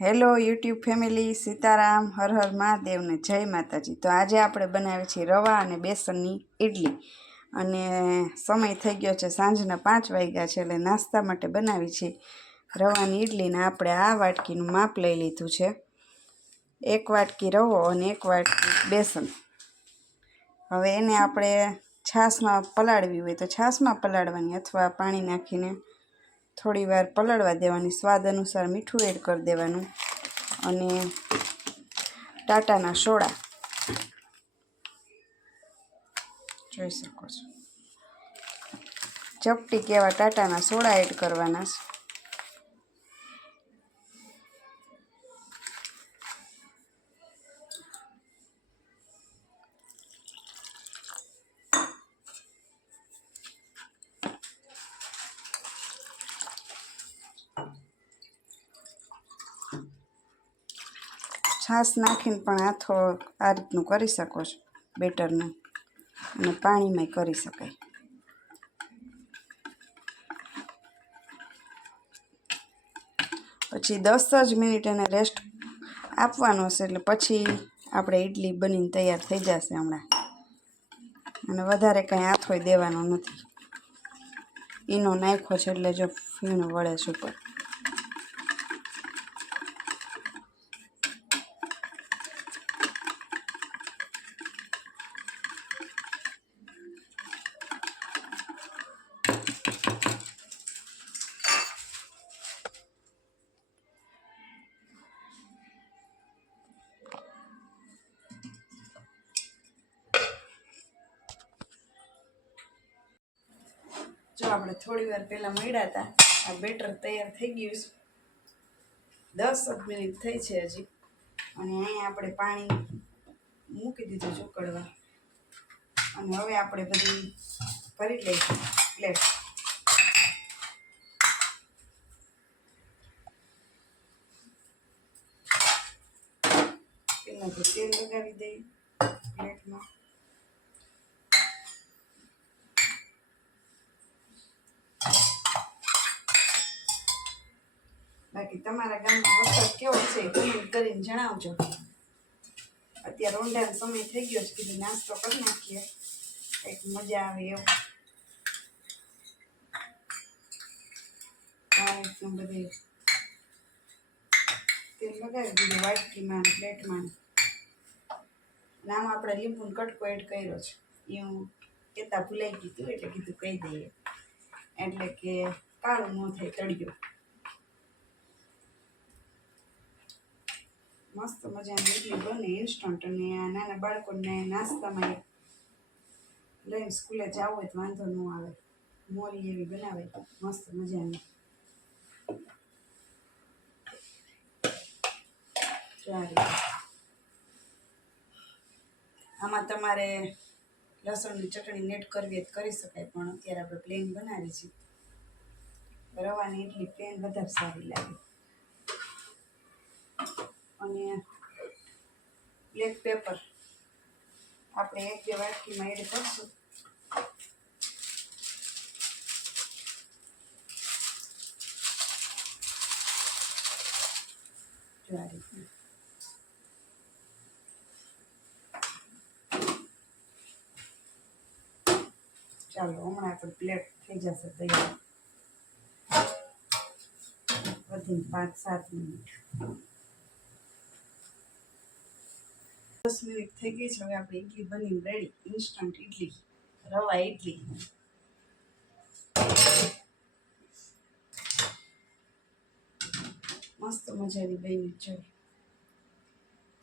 Hello YouTube family, Sitaram, Har Har Mahadev ને જય માતાજી। તો આજે આપણે બનાવીએ છીએ રવા અને બેસનની ઇડલી અને સમય થઈ ગયો છે સાંજના 5 વાગ્યા છે, એટલે નાસ્તા માટે બનાવી છે રવાની ઇડલીને આપણે આ વાટકીનું માપ લઈ લીધું છે। 1 વાટકી રવો અને 1 વાટકી બેસન। હવે એને આપણે છાશમાં પલાળવી હોય તો છાશમાં પલાળવાની અથવા પાણી નાખીને થોડી વાર પલળવા દેવાની। સ્વાદ અનુસાર મીઠું એડ કરી દેવાનું અને ટાટાના સોડા જોઈ શકો છો, ચપટી કેવા ટાટાના સોડા એડ કરવાના છે। છાશ નાખીને પણ આથો આ રીતનું કરી શકો છો બેટરને, અને પાણીમાં કરી શકાય। પછી 10 જ મિનિટ એને રેસ્ટ આપવાનો છે, એટલે પછી આપણે ઇડલી બનીને તૈયાર થઈ જશે હમણાં। અને વધારે કંઈ આથોય દેવાનો નથી, ઈનો નાખ્યો છે એટલે જો ફીણ વળે છે ઉપર। જો આપણે થોડી વાર પહેલાં મળ્યા હતા, આ બેટર તૈયાર થઈ ગયું છે। 10 જ મિનિટ થઈ છે હજી, અને અહીંયા આપણે પાણી મૂકી દીધું ઉકળવા, અને હવે આપણે બધી ભરી લઈશું પ્લેટ। પહેલાં તો તેલ લગાવી દઈએ પ્લેટમાં। બાકી તમારા ગામમાં વરસાદ કેવો છે કમેન્ટ કરીને જણાવજો। અત્યારે ઊંડાનો સમય થઈ ગયો છે, કીધું નાસ્તો કરી નાખીએ, કંઈક મજા આવે એવું। બધે તેલ લગાવી દીધું વાટકીમાં પ્લેટમાં। નામ આપણે લીંબુનો કટકો એડ કર્યો છે, એ હું કહેતા ભૂલાઈ ગયું હતું એટલે કીધું કહી દઈએ, એટલે કે કાળું ન થાય તળિયું। મસ્ત મજાની ઇડલી બને ઇન્સ્ટન્ટ, અને આ નાના બાળકોને નાસ્તામાં લઈને સ્કૂલે જવું હોય તો વાંધો ન આવે। મોરી એવી બનાવે મસ્ત મજાની। આમાં તમારે લસણની ચટણી એડ કરવી હોય તો કરી શકાય, પણ અત્યારે આપણે પ્લેન બનાવી છે। રવાની ઇડલી પ્લેન વધારે સારી લાગે। અને બ્લેક પેપર આપણે 1-2 વાટકીમાં એડ કરશું। ચાલો હમણાં આપણે પ્લેટ થઈ જશે તૈયાર, વધીને 5-7 મિનિટ। 10 મિનિટ થઈ ગઈ છે, હવે આપણે ઇડલી બની રેડી। ઇન્સ્ટન્ટ ઇડલી, રવા ઇડલી મસ્ત મજાની બની છે,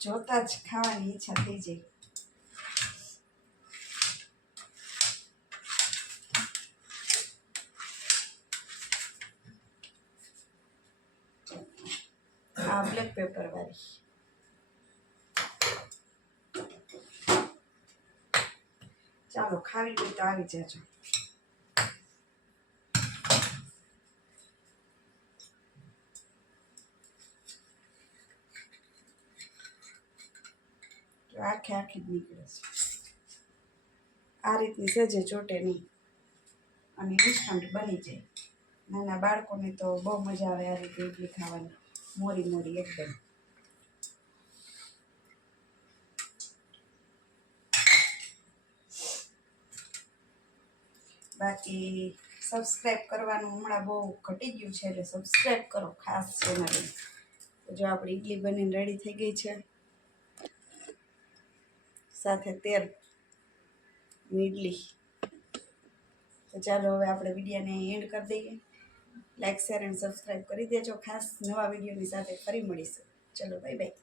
જોતા જ ખાવાની ઈચ્છા થઈ જાય। આ બ્લેક પેપર વાળી, ચાલો ખાવી હોય તો આવી જજો। આખે આખી જ નીકળે છે, આ રીતની સહેજે ચોટે નહીં, અને ઇન્સ્ટન્ટ બની જાય। નાના બાળકોને તો બહુ મજા આવે આ રીતે ઇડલી ખાવાની। મોરી મોરી એકદમ. બાકી સબસ્ક્રાઈબ કરવાનું હમણાં બહુ ઘટી ગયું છે, એટલે સબસ્ક્રાઈબ કરો ખાસ ચેનલને. જો આપણી ઈડલી બનીને રેડી થઈ ગઈ છે, સાથે તેલ ઈડલી. તો ચાલો હવે આપણે વિડીયોને એન્ડ કરી દઈએ. લાઈક શેર અને સબસ્ક્રાઈબ કરી દેજો ખાસ. નવા વિડીયોની સાથે ફરી મળીશું. ચલો બાય બાય.